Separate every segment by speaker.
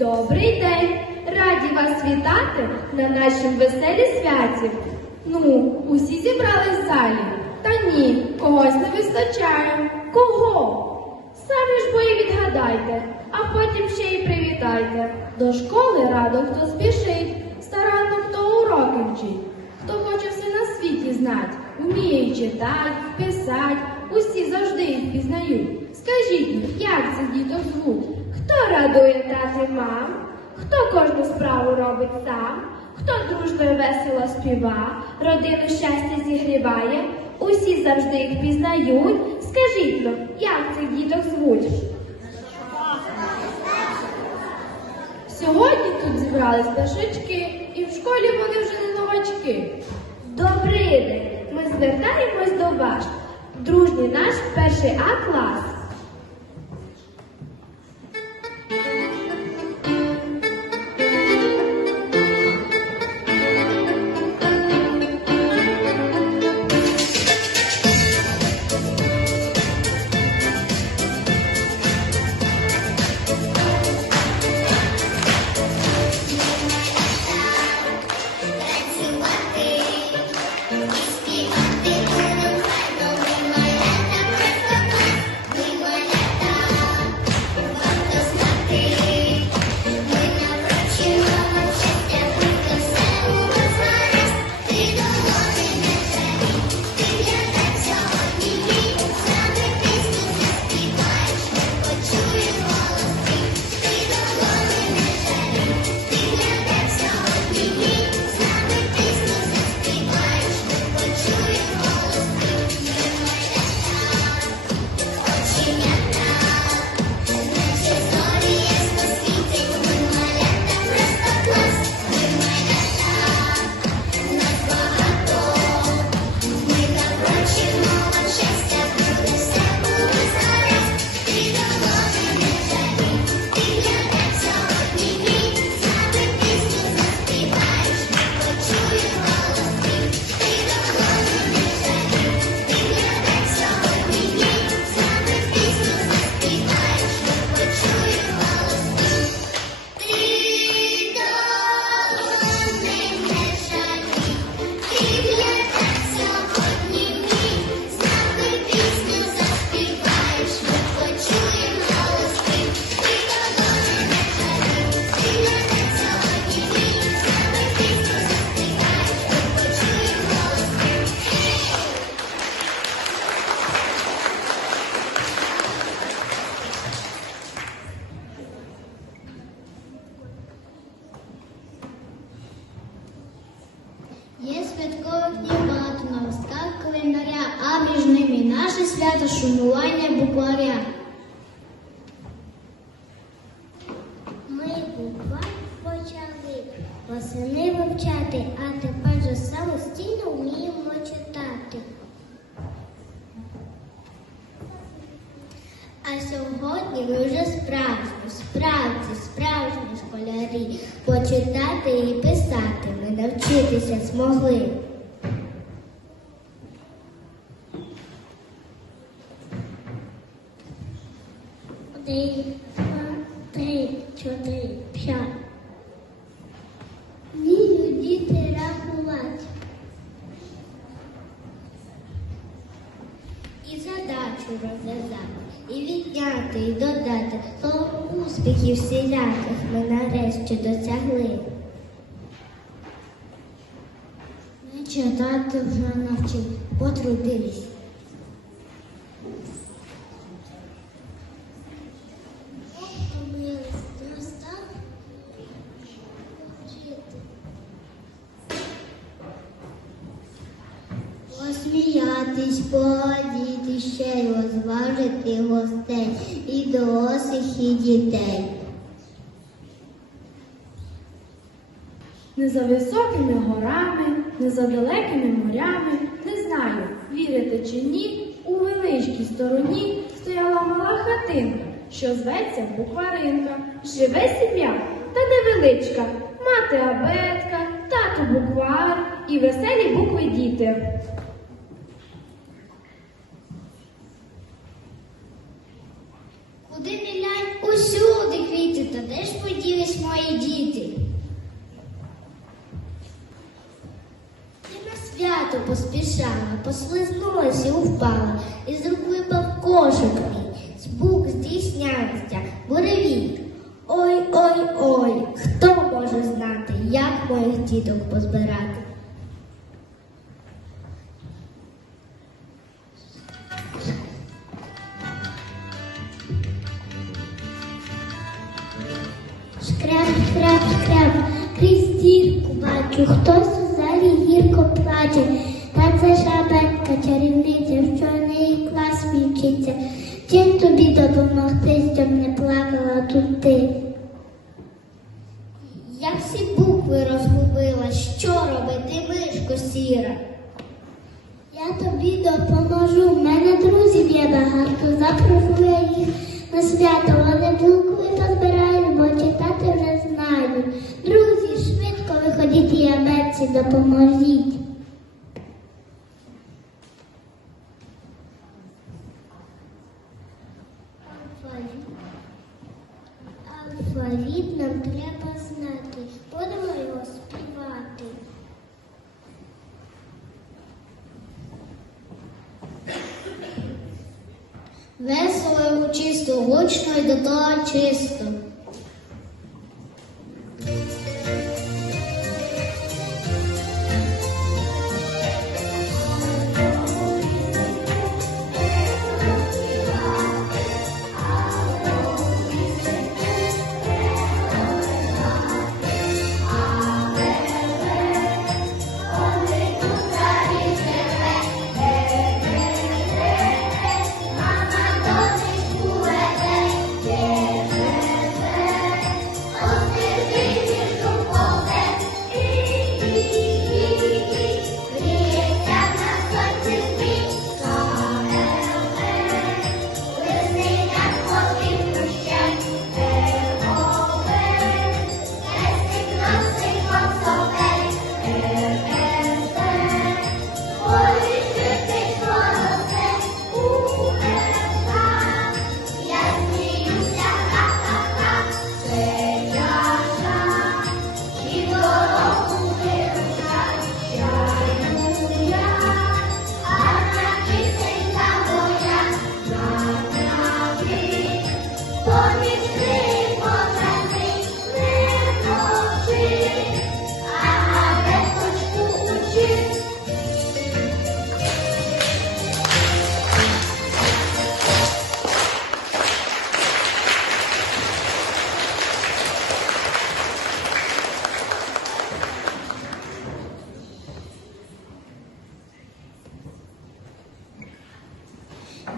Speaker 1: Добрий день! Раді вас вітати на нашім веселі святі. Ну, усі зібрались в залі. Та ні, когось не вистачає. Кого? Самі ж бо і відгадайте, а потім ще й привітайте. До школи радо хто спішить, старанно хто уроки вчить. Хто хоче все на світі знать, вміє читать, писать, усі завжди їх пізнають. Скажіть, як цих діток звуть? Хто радує тати мам? Хто кожну справу робить сам? Хто дружно і весело співа, родину щастя зігріває, усі завжди їх пізнають. Скажіть ну, як цих діток звуть? Сьогодні тут зібрались пташечки, і в школі вони вже не новачки. Добрий день! Ми звертаємось до вас. Дружній наш перший А клас.
Speaker 2: Восени вивчати, а тепер же самостійно вміємо читати.
Speaker 3: А сьогодні ми вже справжні, справді, справжні школярі. Почитати і писати ми навчитися змогли.
Speaker 2: Один,
Speaker 3: всіляких ми нарешті досягли. Ми читати вже навчили, потрудились. Посміятись, порадіти, ще й розважити гостей і дорослих, і дітей.
Speaker 1: Не за високими горами, не за далекими морями, не знаю, вірите чи ні, у величкій стороні стояла мала хатинка, що зветься Букваринка. Живе сім'я та невеличка, мати абетка, тату буквар і веселі букви діти.
Speaker 3: Діток позбирати? Шкряп, шкряп, шкряп, крізь дірку бачу, хтось у залі гірко плаче. Та це шабетка, чарівниця, що в неї клас вчиться. Чим тобі допомогти, щоб не плакала тут ти? Мишко сіра? Я тобі допоможу. В мене друзів є багато. Запрошу їх на свято. Вони букви позбирають, бо читати не знаю. Друзі, швидко виходіть і абетці допоможіть. Batista.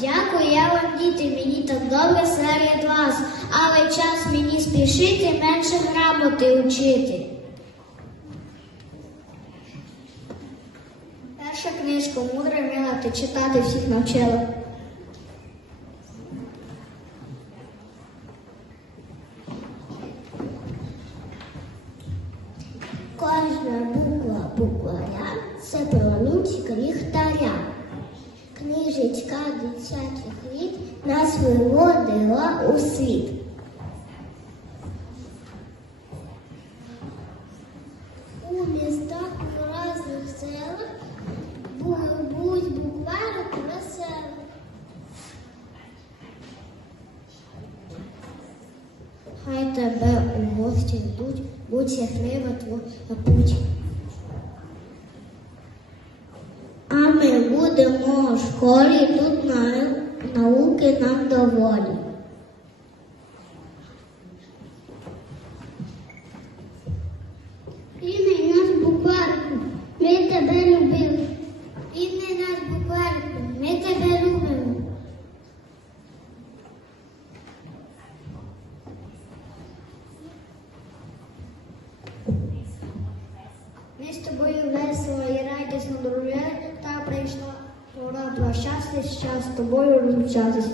Speaker 3: Дякую я вам, діти, мені так добре серед вас, але час мені спішити, менше грамоти учити. Перша книжка мудра мила, ти читати всіх навчила. Кожна буква букваря це промінчик ліхтаря. Книжечка дитячих літ нас виводила у світ. У містах у разних селах будь букварик веселих. Хай тебе у гості йдуть, будь щаслива твоя путь. А будемо в школі, тут на, науки нам доволі. Рідний наш букварку, ми тебе любили. Рідний наш букварку, ми тебе любимо. Ми з тобою весело і радісно дружили, та прийшла пора два щастя, час з тобою розлучатись.